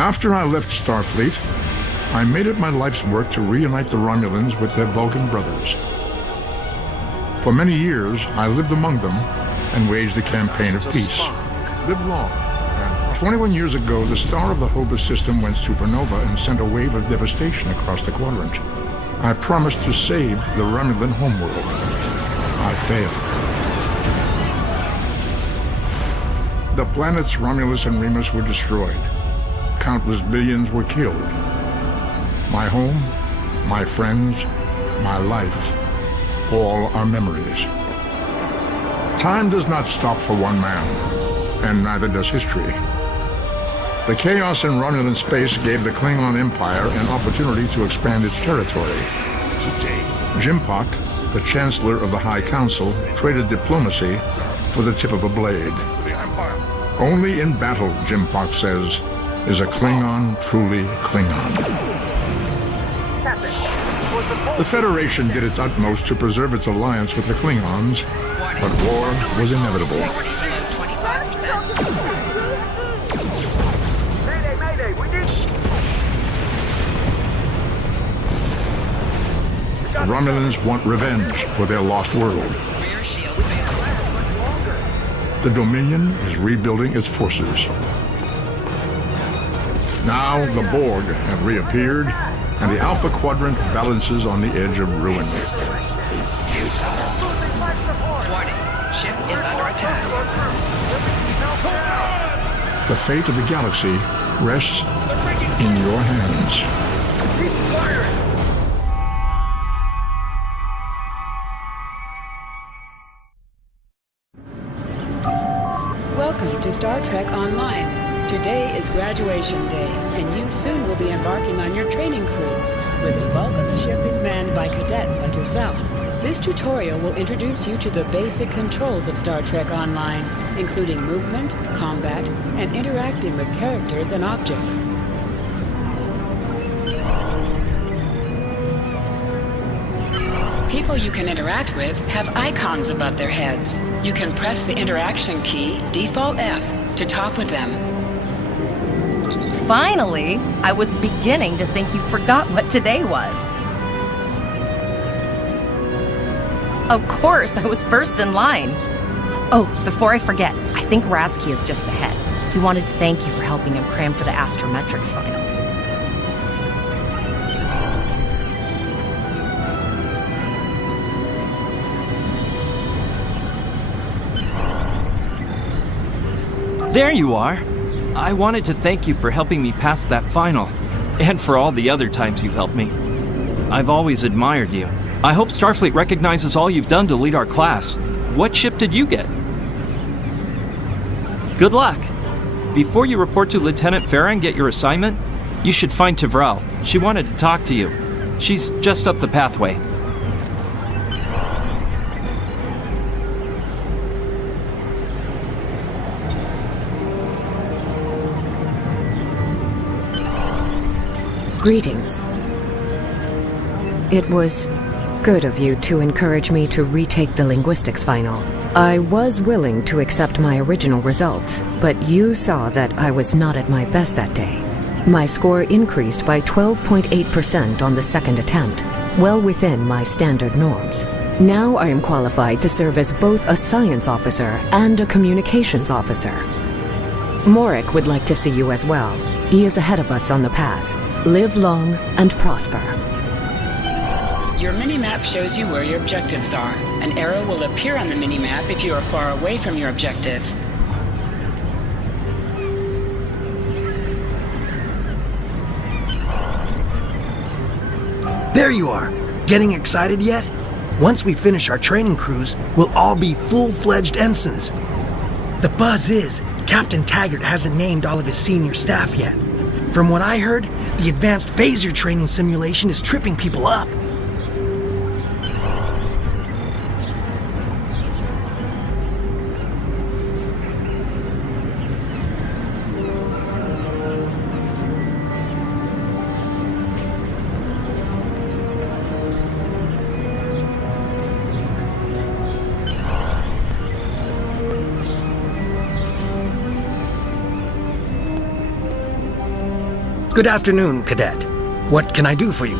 After I left Starfleet, I made it my life's work to reunite the Romulans with their Vulcan brothers. For many years, I lived among them and waged a campaign of peace. Live long. 21 years ago, the star of the Hova system went supernova and sent a wave of devastation across the quadrant. I promised to save the Romulan homeworld. I failed. The planets Romulus and Remus were destroyed. Countless billions were killed. My home, my friends, my life, all are memories. Time does not stop for one man, and neither does history. The chaos in Romulan space gave the Klingon Empire an opportunity to expand its territory. Today, Jimpak, the Chancellor of the High Council, traded diplomacy for the tip of a blade. Only in battle, Jimpak says, is a Klingon truly Klingon. The Federation did its utmost to preserve its alliance with the Klingons, but war was inevitable. The Romulans want revenge for their lost world. The Dominion is rebuilding its forces. Now the Borg have reappeared, and the Alpha Quadrant balances on the edge of ruin. Resistance is futile. Warning, ship is under attack. The fate of the galaxy rests in your hands. Keep firing! Welcome to Star Trek Online. Today is graduation day, and you soon will be embarking on your training cruise, where the bulk of the ship is manned by cadets like yourself. This tutorial will introduce you to the basic controls of Star Trek Online, including movement, combat, and interacting with characters and objects. People you can interact with have icons above their heads. You can press the interaction key, Default F, to talk with them. Finally, I was beginning to think you forgot what today was. Of course, I was first in line. Oh, before I forget, I think Rasky is just ahead. He wanted to thank you for helping him cram for the astrometrics final. There you are. I wanted to thank you for helping me pass that final, and for all the other times you've helped me. I've always admired you. I hope Starfleet recognizes all you've done to lead our class. What ship did you get? Good luck. Before you report to Lieutenant Farah and get your assignment, you should find Tivrel. She wanted to talk to you. She's just up the pathway. Greetings. It was good of you to encourage me to retake the linguistics final. I was willing to accept my original results, but you saw that I was not at my best that day. My score increased by 12.8% on the second attempt, well within my standard norms. Now I am qualified to serve as both a science officer and a communications officer. Morik would like to see you as well. He is ahead of us on the path. Live long and prosper. Your mini-map shows you where your objectives are. An arrow will appear on the mini-map if you are far away from your objective. There you are! Getting excited yet? Once we finish our training cruise, we'll all be full-fledged ensigns. The buzz is, Captain Taggart hasn't named all of his senior staff yet. From what I heard, the advanced phaser training simulation is tripping people up. Good afternoon, Cadet. What can I do for you?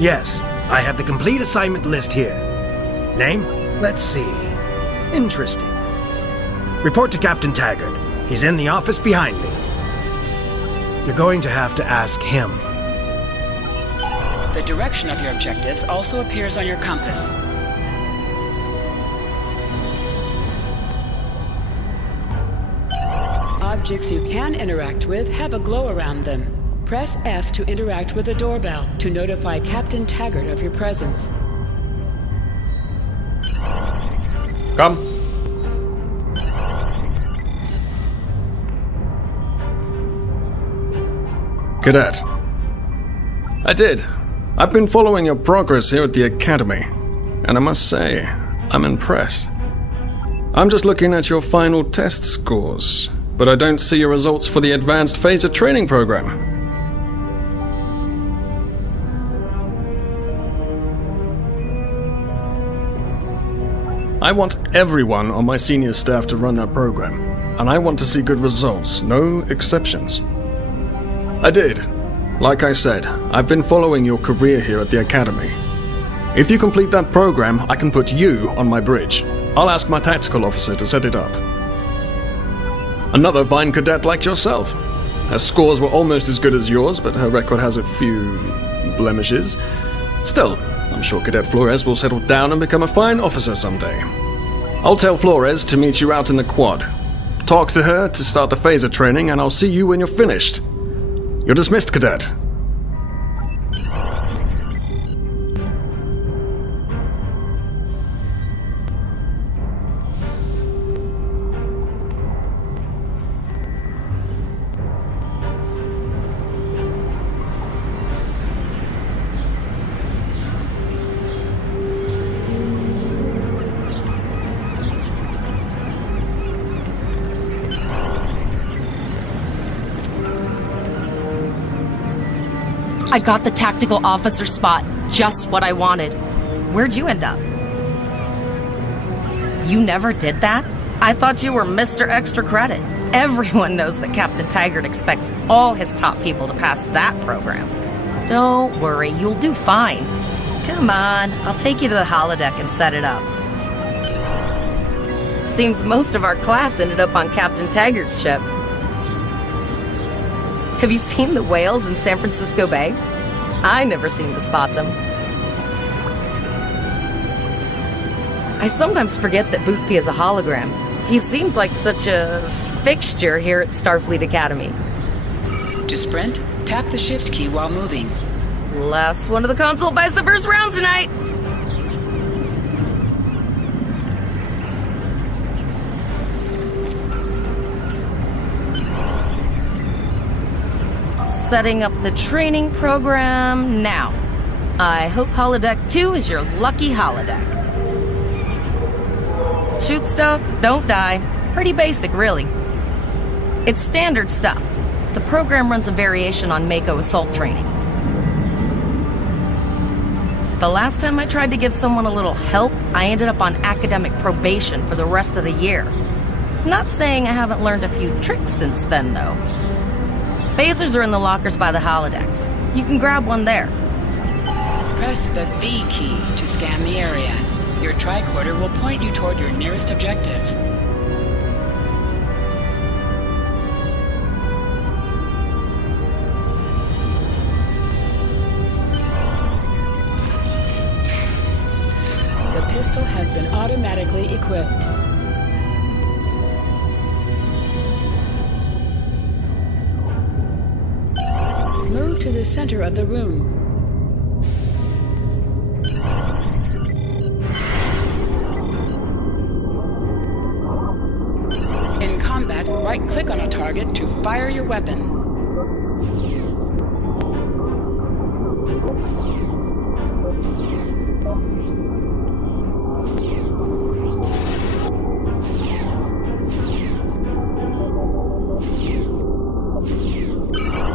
Yes, I have the complete assignment list here. Name? Let's see. Interesting. Report to Captain Taggart. He's in the office behind me. You're going to have to ask him. The direction of your objectives also appears on your compass. Objects you can interact with have a glow around them. Press F to interact with a doorbell to notify Captain Taggart of your presence. Come. Cadet. I did. I've been following your progress here at the Academy, and I must say, I'm impressed. I'm just looking at your final test scores, but I don't see your results for the Advanced Phaser Training Program. I want everyone on my senior staff to run that program, and I want to see good results, no exceptions. I did. Like I said, I've been following your career here at the Academy. If you complete that program, I can put you on my bridge. I'll ask my tactical officer to set it up. Another fine cadet like yourself. Her scores were almost as good as yours, but her record has a few blemishes. Still, I'm sure Cadet Flores will settle down and become a fine officer someday. I'll tell Flores to meet you out in the quad. Talk to her to start the phaser training, and I'll see you when you're finished. You're dismissed, Cadet. I got the tactical officer spot. Just what I wanted. Where'd you end up? You never did that? I thought you were Mr. Extra Credit. Everyone knows that Captain Taggart expects all his top people to pass that program. Don't worry, you'll do fine. Come on, I'll take you to the holodeck and set it up. Seems most of our class ended up on Captain Taggart's ship. Have you seen the whales in San Francisco Bay? I never seem to spot them. I sometimes forget that Boothby is a hologram. He seems like such a fixture here at Starfleet Academy. To sprint, tap the shift key while moving. Last one of the console buys the first round tonight! Setting up the training program now. I hope Holodeck 2 is your lucky holodeck. Shoot stuff, don't die. Pretty basic, really. It's standard stuff. The program runs a variation on Mako assault training. The last time I tried to give someone a little help, I ended up on academic probation for the rest of the year. Not saying I haven't learned a few tricks since then, though. Phasers are in the lockers by the holodecks. You can grab one there. Press the V key to scan the area. Your tricorder will point you toward your nearest objective. The pistol has been automatically equipped. Move to the center of the room. In combat, right-click on a target to fire your weapon.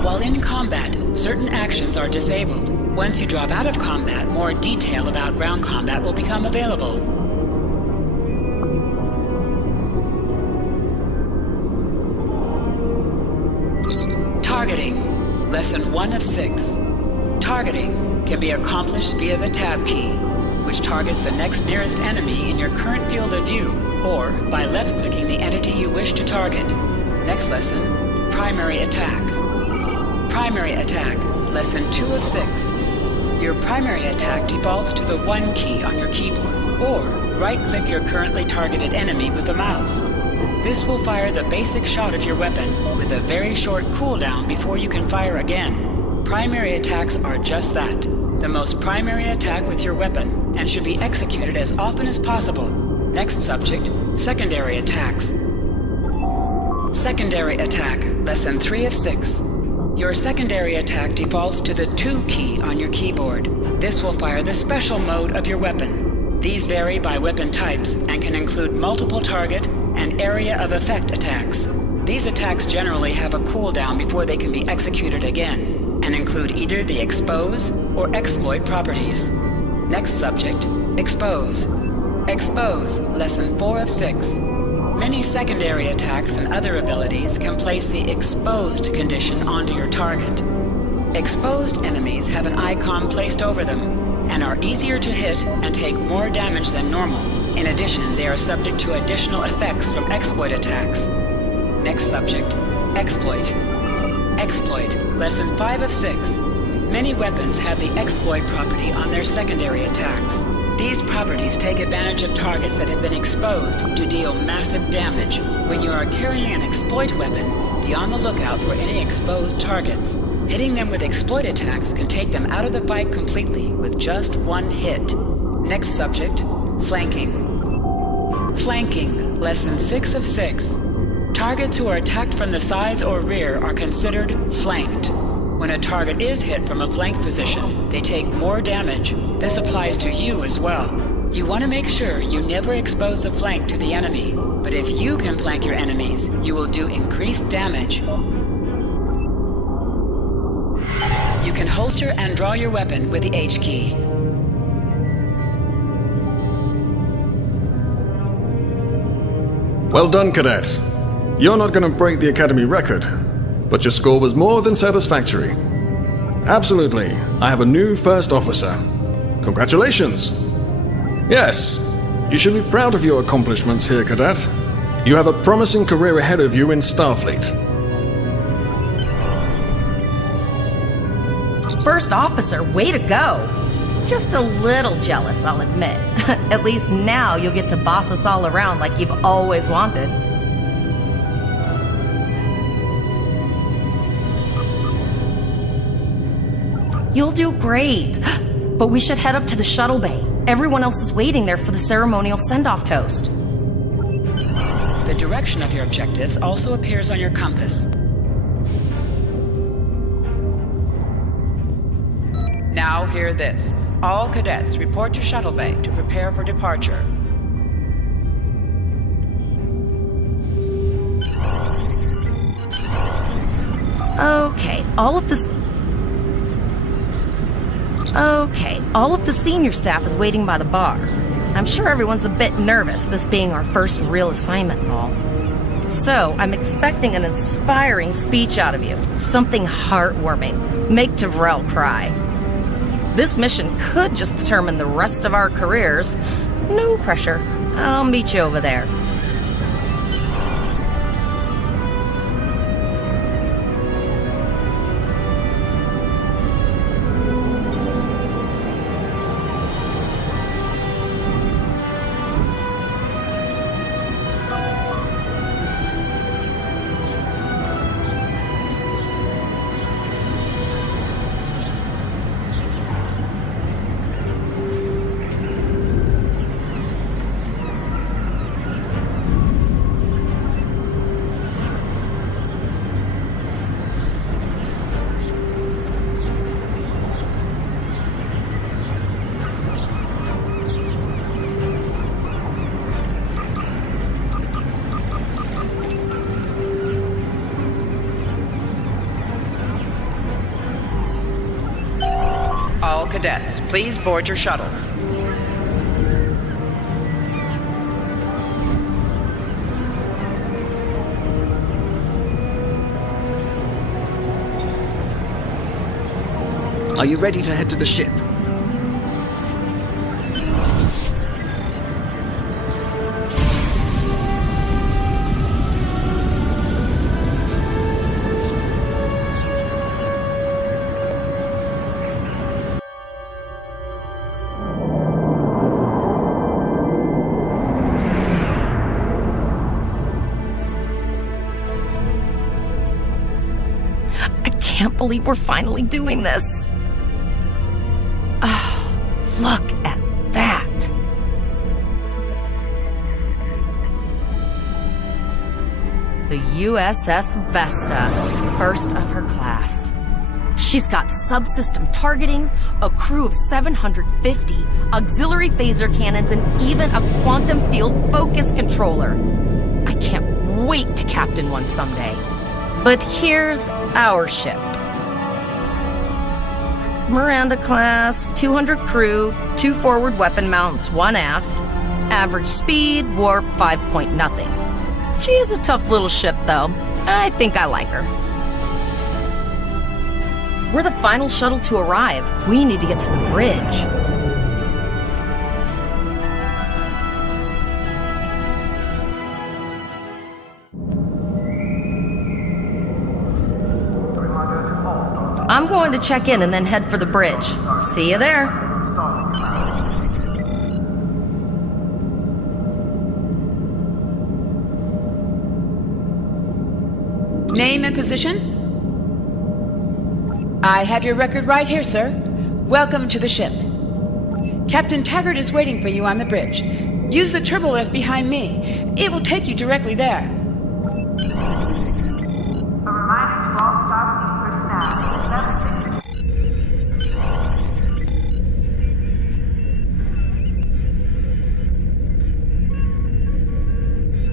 While in combat, certain actions are disabled. Once you drop out of combat, more detail about ground combat will become available. Targeting. Lesson 1 of 6. Targeting can be accomplished via the Tab key, which targets the next nearest enemy in your current field of view, or by left-clicking the entity you wish to target. Next lesson, Primary Attack. Primary Attack, Lesson 2 of 6. Your primary attack defaults to the 1 key on your keyboard, or right-click your currently targeted enemy with the mouse. This will fire the basic shot of your weapon with a very short cooldown before you can fire again. Primary attacks are just that, the most primary attack with your weapon, and should be executed as often as possible. Next subject, Secondary Attacks. Secondary Attack, Lesson 3 of 6. Your secondary attack defaults to the 2 key on your keyboard. This will fire the special mode of your weapon. These vary by weapon types and can include multiple target and area of effect attacks. These attacks generally have a cooldown before they can be executed again, and include either the expose or exploit properties. Next subject, Expose. Expose, Lesson 4 of 6. Many secondary attacks and other abilities can place the exposed condition onto your target. Exposed enemies have an icon placed over them, and are easier to hit and take more damage than normal. In addition, they are subject to additional effects from exploit attacks. Next subject, Exploit. Exploit, Lesson 5 of 6. Many weapons have the exploit property on their secondary attacks. These properties take advantage of targets that have been exposed to deal massive damage. When you are carrying an exploit weapon, be on the lookout for any exposed targets. Hitting them with exploit attacks can take them out of the fight completely with just 1 hit. Next subject, Flanking. Flanking, Lesson 6 of 6. Targets who are attacked from the sides or rear are considered flanked. When a target is hit from a flank position, they take more damage. This applies to you as well. You want to make sure you never expose a flank to the enemy, but if you can flank your enemies, you will do increased damage. You can holster and draw your weapon with the H key. Well done, Cadet. You're not going to break the Academy record, but your score was more than satisfactory. Absolutely, I have a new first officer. Congratulations! Yes, you should be proud of your accomplishments here, Cadet. You have a promising career ahead of you in Starfleet. First officer, way to go! Just a little jealous, I'll admit. At least now you'll get to boss us all around like you've always wanted. You'll do great. But we should head up to the shuttle bay. Everyone else is waiting there for the ceremonial send-off toast. The direction of your objectives also appears on your compass. Now hear this. All cadets report to shuttle bay to prepare for departure. Okay, all of the senior staff is waiting by the bar. I'm sure everyone's a bit nervous, this being our first real assignment and all. So, I'm expecting an inspiring speech out of you. Something heartwarming. Make Tavrel cry. This mission could just determine the rest of our careers. No pressure. I'll meet you over there. All cadets, please board your shuttles. Are you ready to head to the ship? I can't believe we're finally doing this. Oh, look at that. The USS Vesta, first of her class. She's got subsystem targeting, a crew of 750, auxiliary phaser cannons, and even a quantum field focus controller. I can't wait to captain one someday. But here's our ship. Miranda class, 200 crew, 2 forward weapon mounts, 1 aft. Average speed, warp 5 point nothing. She is a tough little ship, though. I think I like her. We're the final shuttle to arrive. We need to get to the bridge. I'm going to check in and then head for the bridge. See you there. Name and position? I have your record right here, sir. Welcome to the ship. Captain Taggart is waiting for you on the bridge. Use the turbo lift behind me. It will take you directly there. A reminder to all Starfleet personnel.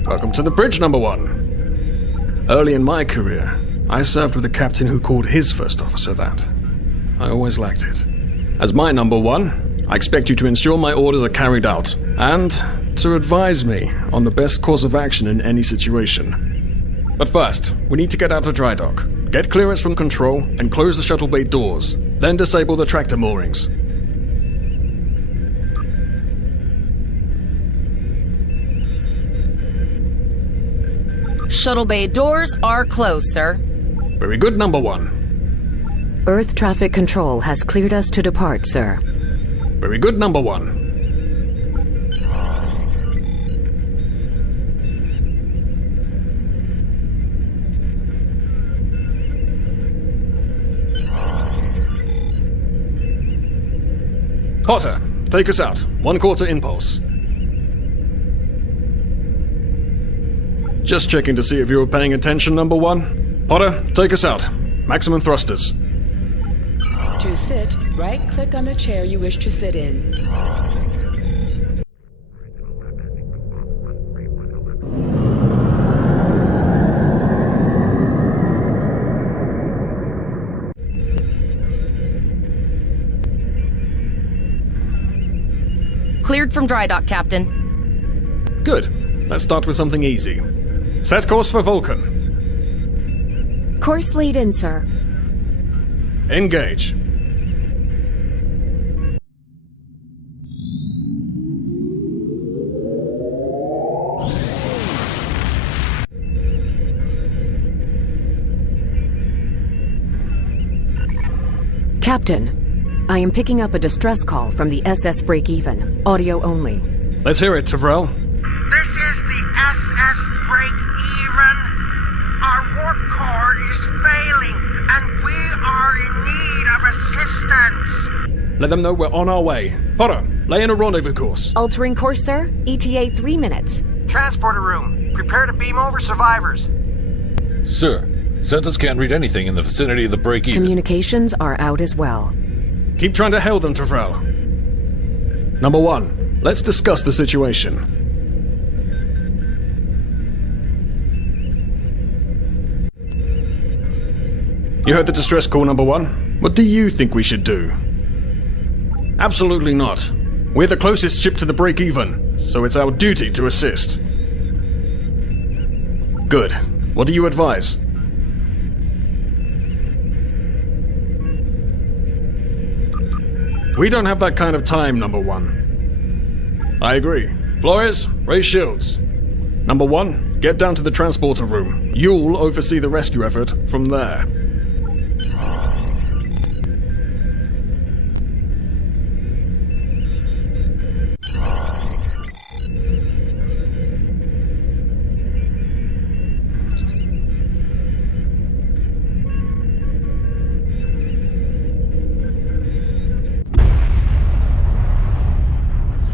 Welcome to the bridge, number 1. Early in my career, I served with a captain who called his first officer that. I always liked it. As my number 1, I expect you to ensure my orders are carried out, and to advise me on the best course of action in any situation. But first, we need to get out of dry dock, get clearance from control, and close the shuttle bay doors, then disable the tractor moorings. Shuttle bay doors are closed, sir. Very good, number 1. Earth traffic control has cleared us to depart, sir. Very good, number 1. Potter, take us out. 1/4 impulse. Just checking to see if you were paying attention, number 1. Potter, take us out. Maximum thrusters. To sit, right-click on the chair you wish to sit in. Cleared from dry dock, Captain. Good. Let's start with something easy. Set course for Vulcan. Course lead in, sir. Engage. Captain, I am picking up a distress call from the SS Break-Even. Audio only. Let's hear it, Tavrel. This is the SS Break-Even. Our warp core is failing, and we are in need of assistance. Let them know we're on our way. Potter, lay in a rendezvous course. Altering course, sir. ETA 3 minutes. Transporter room. Prepare to beam over survivors. Sir, sensors can't read anything in the vicinity of the break-even. Communications are out as well. Keep trying to hail them, Tavrel. Number 1, let's discuss the situation. You heard the distress call, number 1. What do you think we should do? Absolutely not. We're the closest ship to the break-even, so it's our duty to assist. Good. What do you advise? We don't have that kind of time, number one. I agree. Flores, raise shields. Number one, get down to the transporter room. You'll oversee the rescue effort from there.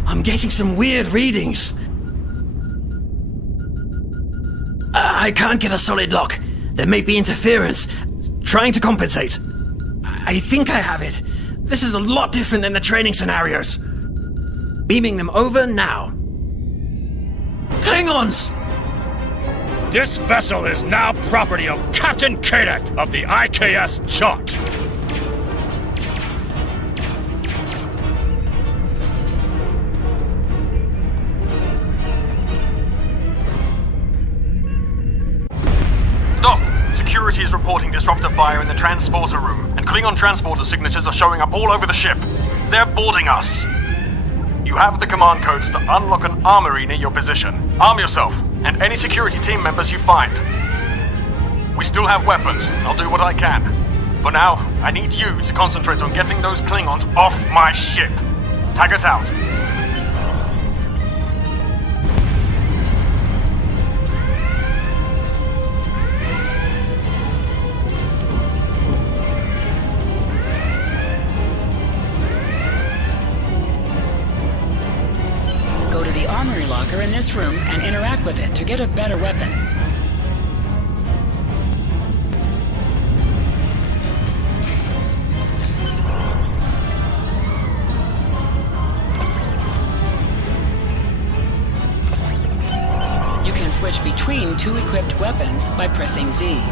I'm getting some weird readings. I can't get a solid lock. There may be interference. Trying to compensate. I think I have it. This is a lot different than the training scenarios. Beaming them over now. Klingons! This vessel is now property of Captain Kadek of the IKS Chart. Stop! Security is reporting disruptor fire in the transporter room, and Klingon transporter signatures are showing up all over the ship. They're boarding us. You have the command codes to unlock an armory near your position. Arm yourself, and any security team members you find. We still have weapons. I'll do what I can. For now, I need you to concentrate on getting those Klingons off my ship. Taggart out. Go to the armory locker in this room and interact with it to get a better weapon. You can switch between two equipped weapons by pressing Z.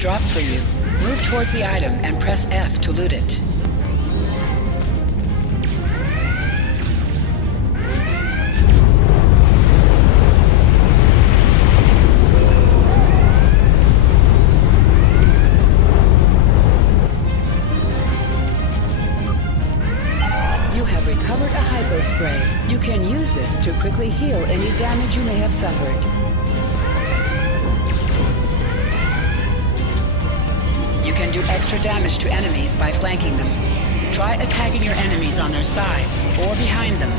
Dropped for you. Move towards the item and press F to loot it. You have recovered a hypo spray. You can use this to quickly heal any damage you may have suffered. You can do extra damage to enemies by flanking them. Try attacking your enemies on their sides or behind them.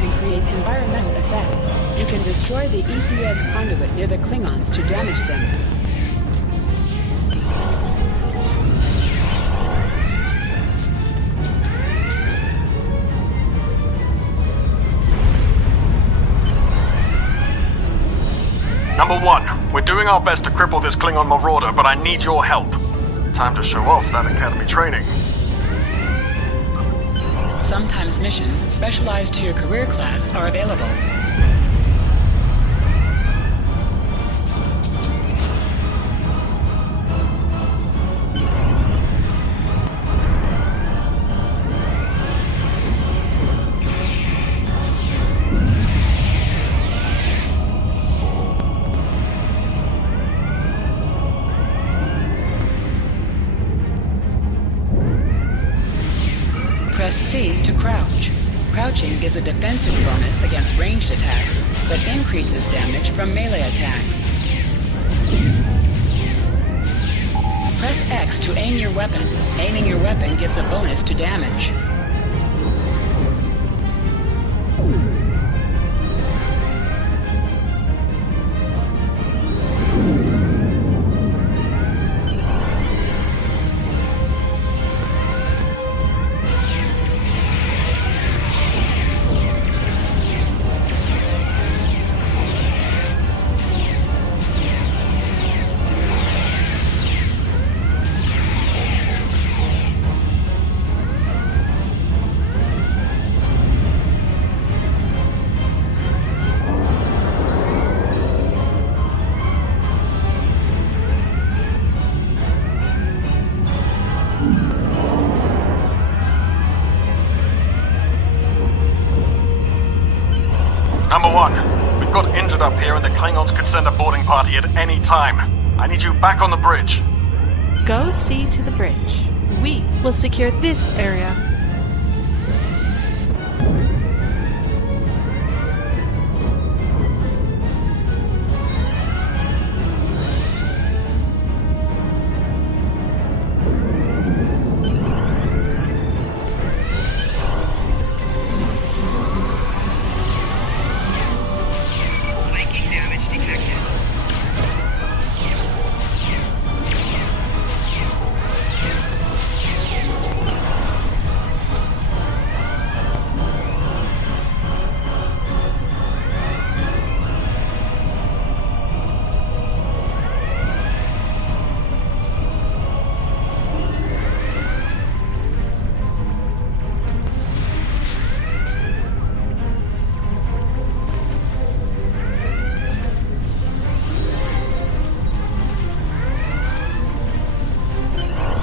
And create environmental effects. You can destroy the EPS conduit near the Klingons to damage them. Number one, we're doing our best to cripple this Klingon marauder, but I need your help. Time to show off that academy training. Sometimes missions specialized to your career class are available. Press C to crouch. Crouching gives a defensive bonus against ranged attacks, but increases damage from melee attacks. Press X to aim your weapon. Aiming your weapon gives a bonus to damage. Number 1, we've got injured up here and the Klingons could send a boarding party at any time. I need you back on the bridge. Go see to the bridge. We will secure this area.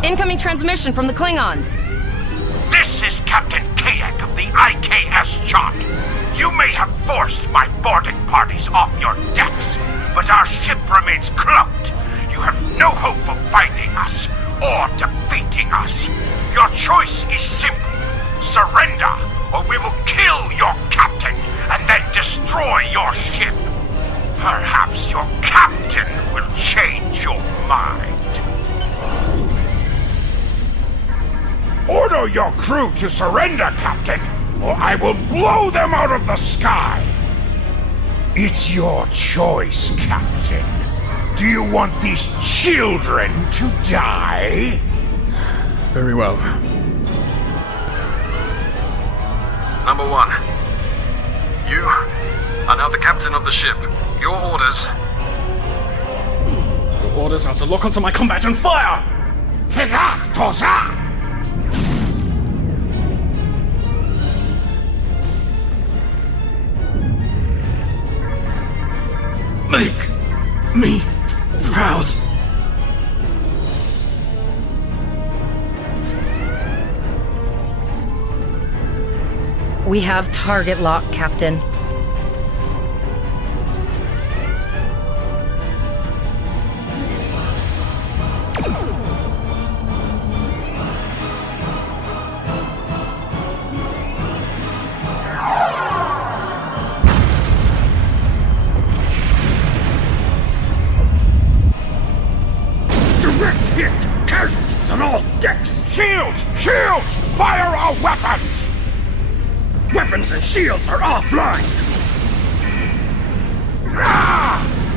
Incoming transmission from the Klingons. This is Captain Kadek of the IKS Chart. You may have forced my boarding parties off your decks, but our ship remains cloaked. You have no hope of finding us or defeating us. Your choice is simple. Surrender, or we will kill your captain and then destroy your ship. Perhaps your captain will change your mind. Order your crew to surrender, Captain, or I will blow them out of the sky! It's your choice, Captain. Do you want these children to die? Very well. Number 1, you are now the captain of the ship. Your orders... Your orders are to lock onto my combat and fire! Make me proud. We have target lock, Captain. Shields! Fire our weapons! Weapons and shields are offline!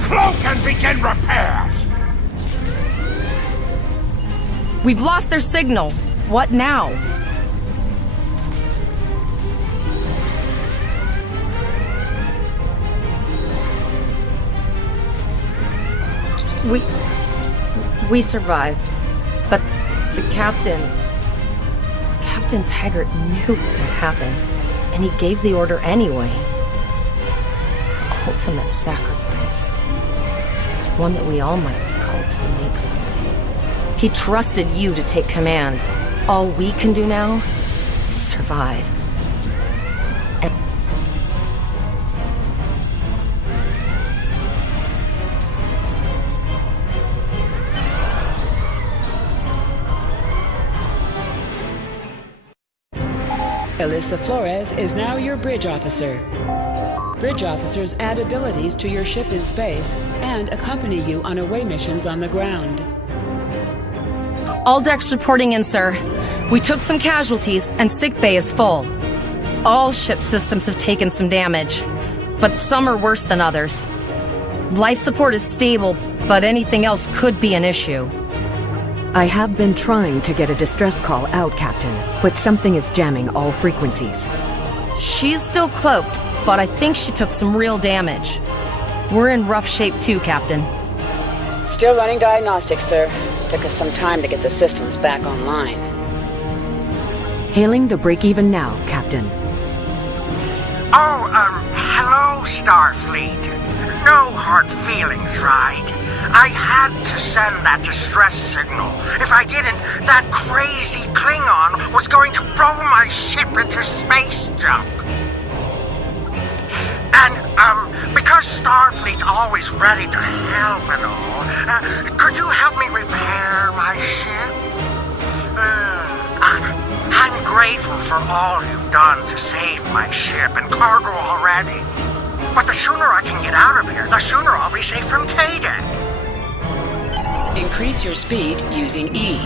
Cloak and begin repairs! We've lost their signal. What now? We survived. But the Captain Taggart knew what would happen, and he gave the order anyway. Ultimate sacrifice. One that we all might be called to make someday. He trusted you to take command. All we can do now is survive. And Alyssa Flores is now your bridge officer. Bridge officers add abilities to your ship in space and accompany you on away missions on the ground. All decks reporting in, sir. We took some casualties, and sickbay is full. All ship systems have taken some damage, but some are worse than others. Life support is stable, but anything else could be an issue. I have been trying to get a distress call out, Captain, but something is jamming all frequencies. She's still cloaked, but I think she took some real damage. We're in rough shape too, Captain. Still running diagnostics, sir. Took us some time to get the systems back online. Hailing the break-even now, Captain. Oh, hello, Starfleet. No hard feelings, right? I had to send that distress signal. If I didn't, that crazy Klingon was going to throw my ship into space junk. And, because Starfleet's always ready to help and all, could you help me repair my ship? I'm grateful for all you've done to save my ship and cargo already. But the sooner I can get out of here, the sooner I'll be safe from K-Deck. Increase your speed using E.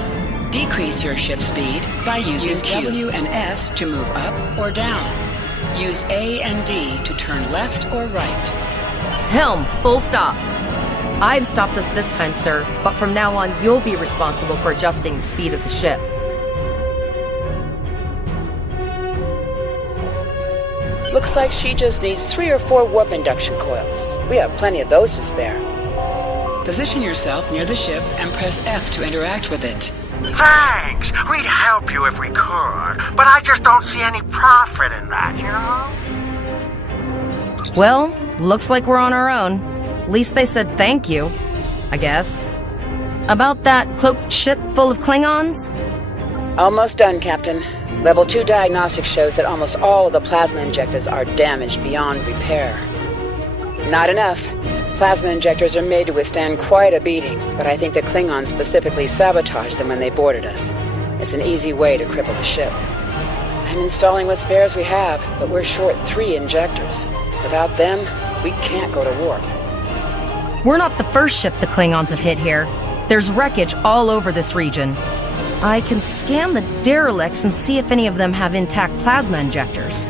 Decrease your ship speed by using W and S to move up or down. Use A and D to turn left or right. Helm, full stop. I've stopped us this time, sir, but from now on you'll be responsible for adjusting the speed of the ship. Looks like she just needs 3 or 4 warp induction coils. We have plenty of those to spare. Position yourself near the ship and press F to interact with it. Thanks. We'd help you if we could, but I just don't see any profit in that, you know? Well, looks like we're on our own. At least they said thank you, I guess. About that cloaked ship full of Klingons? Almost done, Captain. Level 2 diagnostics shows that almost all of the plasma injectors are damaged beyond repair. Not enough. Plasma injectors are made to withstand quite a beating, but I think the Klingons specifically sabotaged them when they boarded us. It's an easy way to cripple the ship. I'm installing what spares we have, but we're short 3 injectors. Without them, we can't go to warp. We're not the first ship the Klingons have hit here. There's wreckage all over this region. I can scan the derelicts and see if any of them have intact plasma injectors.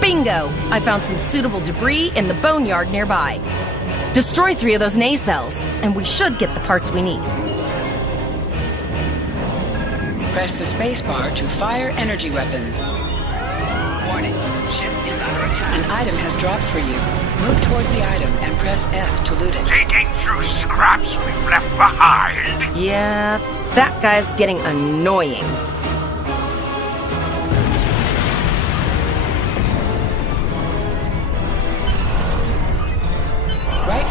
Bingo! I found some suitable debris in the boneyard nearby. Destroy 3 of those nacelles, and we should get the parts we need. Press the spacebar to fire energy weapons. Warning, ship is under attack. An item has dropped for you. Move towards the item and press F to loot it. Digging through scraps we've left behind. Yeah, that guy's getting annoying.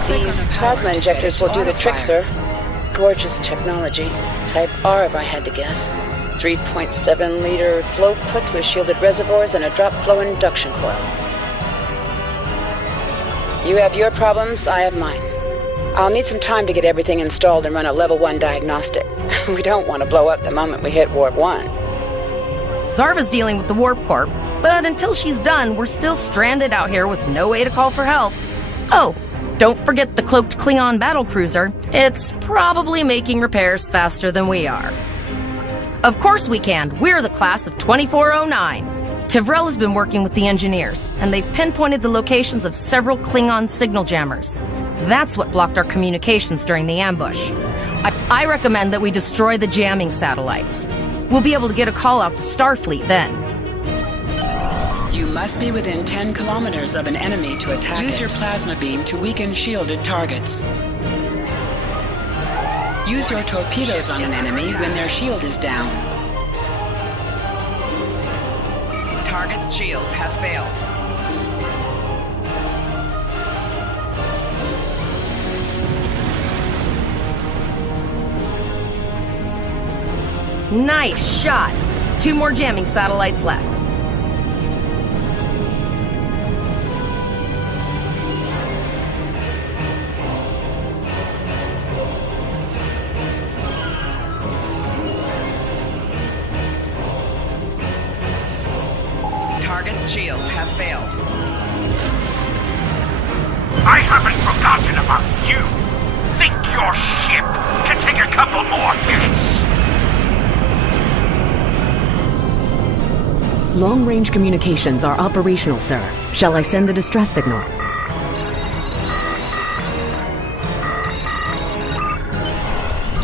These plasma injectors will do the trick, sir. Gorgeous technology. Type R, if I had to guess. 3.7-liter flow put with shielded reservoirs and a drop flow induction coil. You have your problems, I have mine. I'll need some time to get everything installed and run a level 1 diagnostic. We don't want to blow up the moment we hit warp 1. Zarva's dealing with the Warp Corp, but until she's done, we're still stranded out here with no way to call for help. Oh, don't forget the cloaked Klingon battlecruiser. It's probably making repairs faster than we are. Of course we can. We're the class of 2409. Tivrel has been working with the engineers, and they've pinpointed the locations of several Klingon signal jammers. That's what blocked our communications during the ambush. I recommend that we destroy the jamming satellites. We'll be able to get a call out to Starfleet then. You must be within 10 kilometers of an enemy to attack it. Use your plasma beam to weaken shielded targets. Use your torpedoes on an enemy when their shield is down. Target's shields have failed. Nice shot! 2 more jamming satellites left. failed. I haven't forgotten about you. Think your ship can take a couple more hits? Long-range communications are operational, sir. Shall I send the distress signal?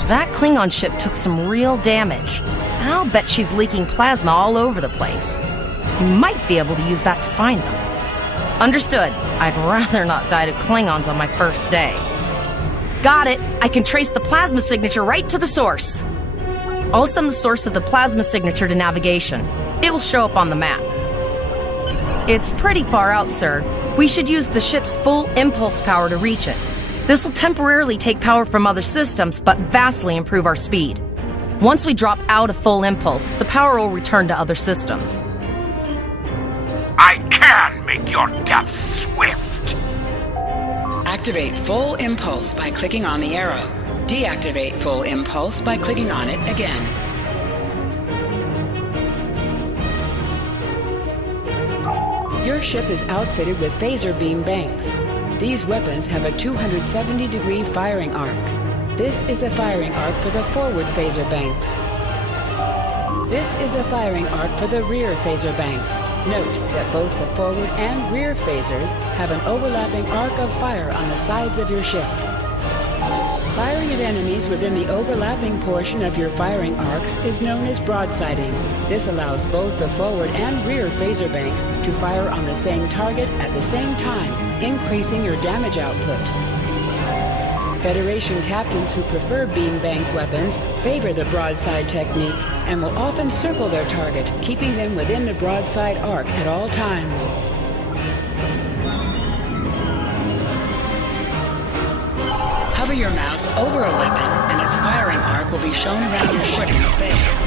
That Klingon ship took some real damage. I'll bet she's leaking plasma all over the place. You might be able to use that to find them. Understood. I'd rather not die to Klingons on my first day. Got it. I can trace the plasma signature right to the source. I'll send the source of the plasma signature to navigation. It will show up on the map. It's pretty far out, sir. We should use the ship's full impulse power to reach it. This will temporarily take power from other systems, but vastly improve our speed. Once we drop out of full impulse, the power will return to other systems. I can make your death swift. Activate full impulse by clicking on the arrow. Deactivate full impulse by clicking on it again. Your ship is outfitted with phaser beam banks. These weapons have a 270-degree firing arc. This is the firing arc for the forward phaser banks. This is the firing arc for the rear phaser banks. Note that both the forward and rear phasers have an overlapping arc of fire on the sides of your ship. Firing at enemies within the overlapping portion of your firing arcs is known as broadsiding. This allows both the forward and rear phaser banks to fire on the same target at the same time, increasing your damage output. Federation captains who prefer beam bank weapons favor the broadside technique and will often circle their target, keeping them within the broadside arc at all times. Hover your mouse over a weapon and its firing arc will be shown around your ship in space.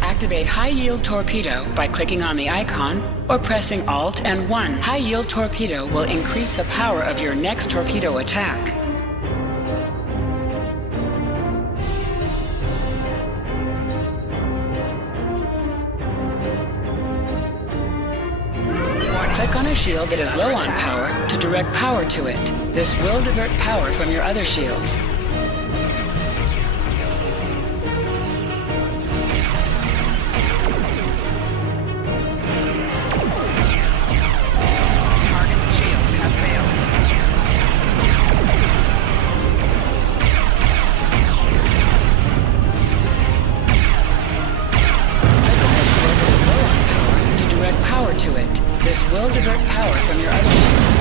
Activate high-yield torpedo by clicking on the icon or pressing Alt and 1. High-yield torpedo will increase the power of your next torpedo attack. Click on a shield that is low on power to direct power to it. This will divert power from your other shields. This will divert power from your other shields.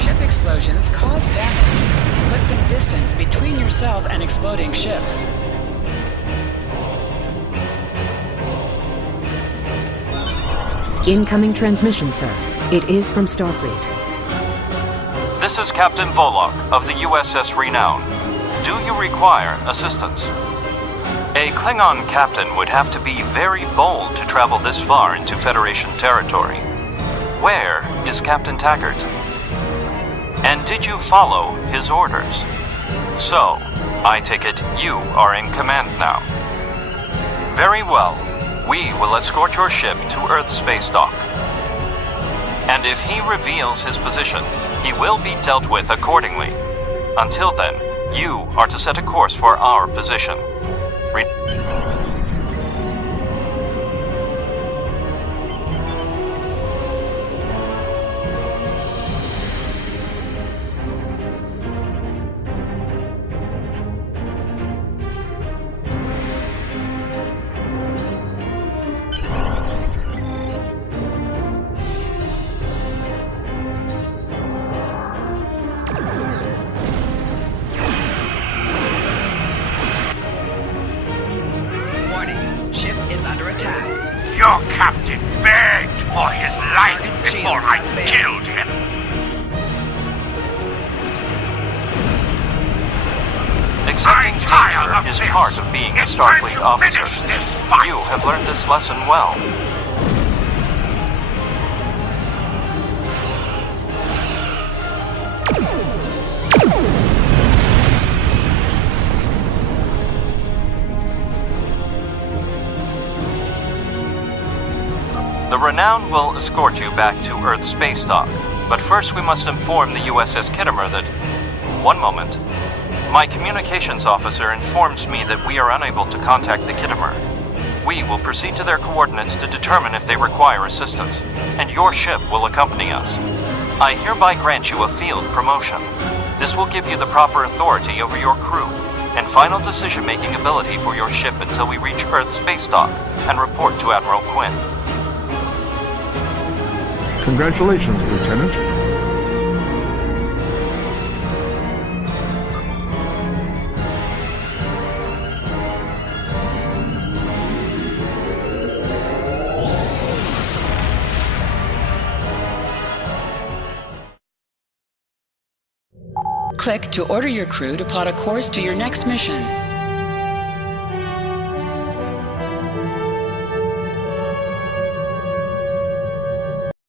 Ship explosions cause damage. Put some distance between yourself and exploding ships. Incoming transmission, sir. It is from Starfleet. This is Captain Volok of the USS Renown. Do you require assistance? A Klingon captain would have to be very bold to travel this far into Federation territory. Where is Captain Taggart? And did you follow his orders? So, I take it you are in command now. Very well. We will escort your ship to Earth space dock. And if he reveals his position, he will be dealt with accordingly. Until then, you are to set a course for our position. is under attack. Your captain begged for his life before I killed him. Accepting danger is part of being a Starfleet officer. You have learned this lesson well. The Renown will escort you back to Earth space dock, but first we must inform the USS Kittimer that... One moment. My communications officer informs me that we are unable to contact the Kittimer. We will proceed to their coordinates to determine if they require assistance, and your ship will accompany us. I hereby grant you a field promotion. This will give you the proper authority over your crew, and final decision-making ability for your ship until we reach Earth space dock and report to Admiral Quinn. Congratulations, Lieutenant. Click to order your crew to plot a course to your next mission.